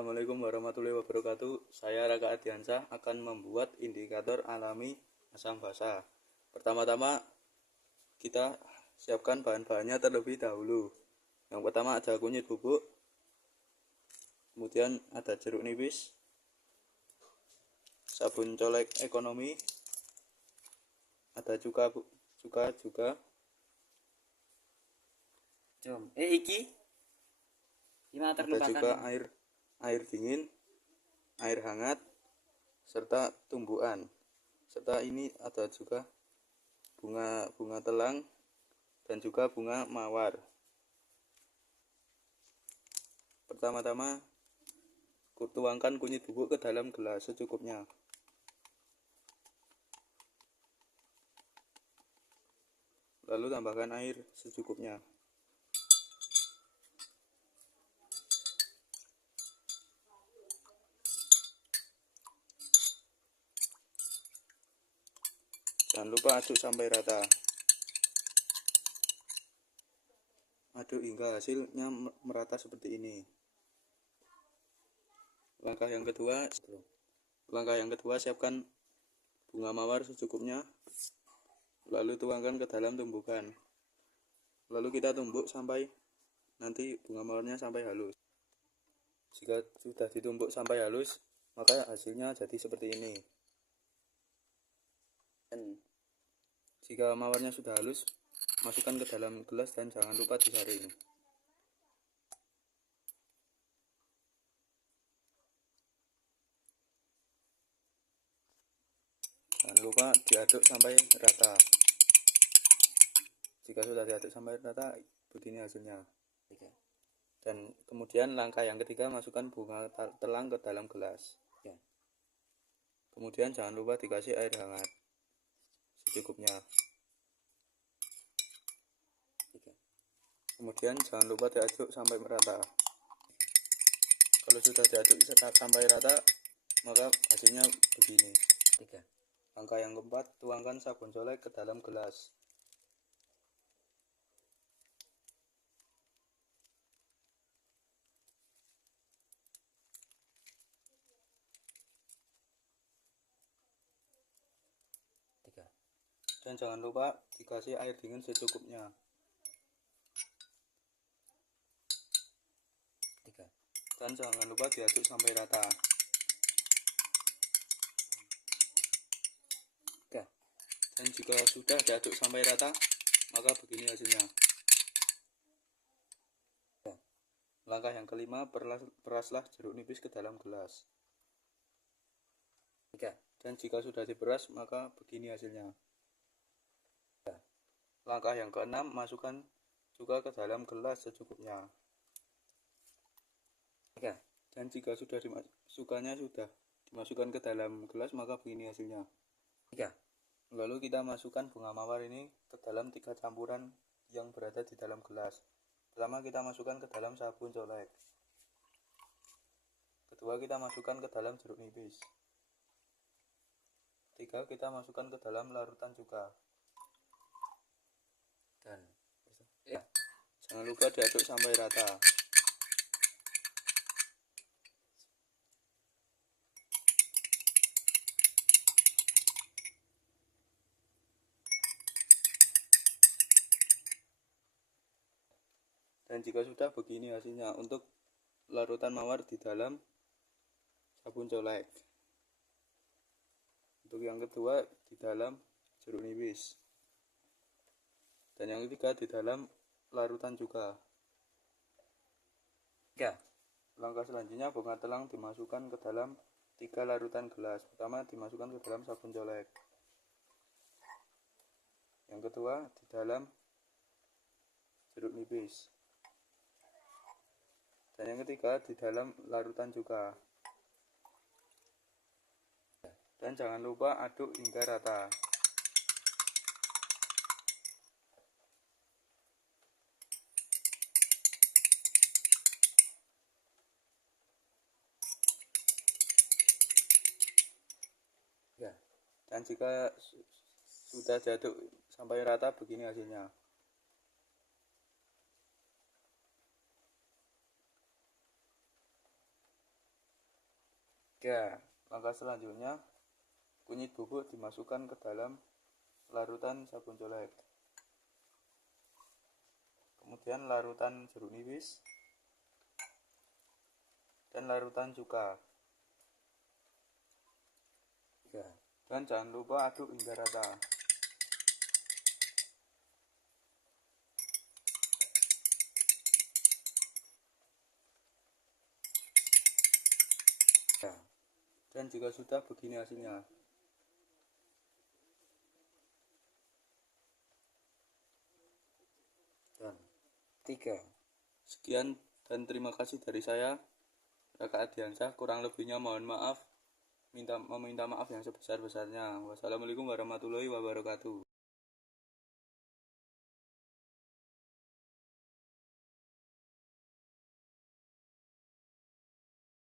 Assalamualaikum warahmatullahi wabarakatuh. Saya Raka Adiansyah akan membuat indikator alami asam basa. Pertama-tama kita siapkan bahan-bahannya terlebih dahulu. Yang pertama ada kunyit bubuk, kemudian ada jeruk nipis, sabun colek ekonomi, ada cuka juga. Ada juga air dingin, air hangat, serta tumbuhan. Serta ini ada juga bunga telang dan juga bunga mawar. Pertama-tama tuangkan kunyit bubuk ke dalam gelas secukupnya. Lalu tambahkan air secukupnya. Jangan lupa aduk sampai rata. Aduk hingga hasilnya merata seperti ini. Langkah yang kedua, siapkan bunga mawar secukupnya. Lalu tuangkan ke dalam tumbukan. Lalu kita tumbuk sampai nanti bunga mawarnya sampai halus. Jika sudah ditumbuk sampai halus, maka hasilnya jadi seperti ini. Dan jika mawarnya sudah halus, masukkan ke dalam gelas dan jangan lupa disaring. Jangan lupa diaduk sampai rata. Jika sudah diaduk sampai rata, begini hasilnya. Dan kemudian langkah yang ketiga, masukkan bunga telang ke dalam gelas. Kemudian jangan lupa dikasih air hangat secukupnya. Kemudian jangan lupa diaduk sampai merata. Kalau sudah diaduk sampai rata, maka hasilnya begini. Langkah yang keempat, tuangkan sabun colek ke dalam gelas. Dan jangan lupa dikasih air dingin secukupnya. Dan jangan lupa diaduk sampai rata. Dan jika sudah diaduk sampai rata, maka begini hasilnya. Langkah yang kelima, peraslah jeruk nipis ke dalam gelas. Dan jika sudah diperas, maka begini hasilnya. Langkah yang keenam, masukkan juga ke dalam gelas secukupnya. Dan jika sudah dimasukkan ke dalam gelas, maka begini hasilnya. Lalu kita masukkan bunga mawar ini ke dalam 3 campuran yang berada di dalam gelas. Pertama, kita masukkan ke dalam sabun colek. Kedua, kita masukkan ke dalam jeruk nipis. Ketiga, kita masukkan ke dalam larutan cuka. Dan jangan lupa diaduk sampai rata. Dan jika sudah, begini hasilnya untuk larutan mawar di dalam sabun colek. Untuk yang kedua di dalam jeruk nipis. Dan yang ketiga di dalam larutan juga. Langkah selanjutnya, bunga telang dimasukkan ke dalam 3 larutan gelas. Pertama, dimasukkan ke dalam sabun colek. Yang kedua di dalam jeruk nipis. Dan yang ketiga di dalam larutan juga. Dan jangan lupa aduk hingga rata. Dan jika sudah diaduk sampai rata, begini hasilnya. 3, Langkah selanjutnya, kunyit bubuk dimasukkan ke dalam larutan sabun colek. Kemudian larutan jeruk nipis dan larutan cuka. 3. Dan jangan lupa aduk hingga rata. Dan jika sudah, begini hasilnya. Dan 3. Sekian dan terima kasih dari saya, Raka Adiansyah. Kurang lebihnya mohon maaf, meminta maaf yang sebesar-besarnya. Wassalamualaikum warahmatullahi wabarakatuh.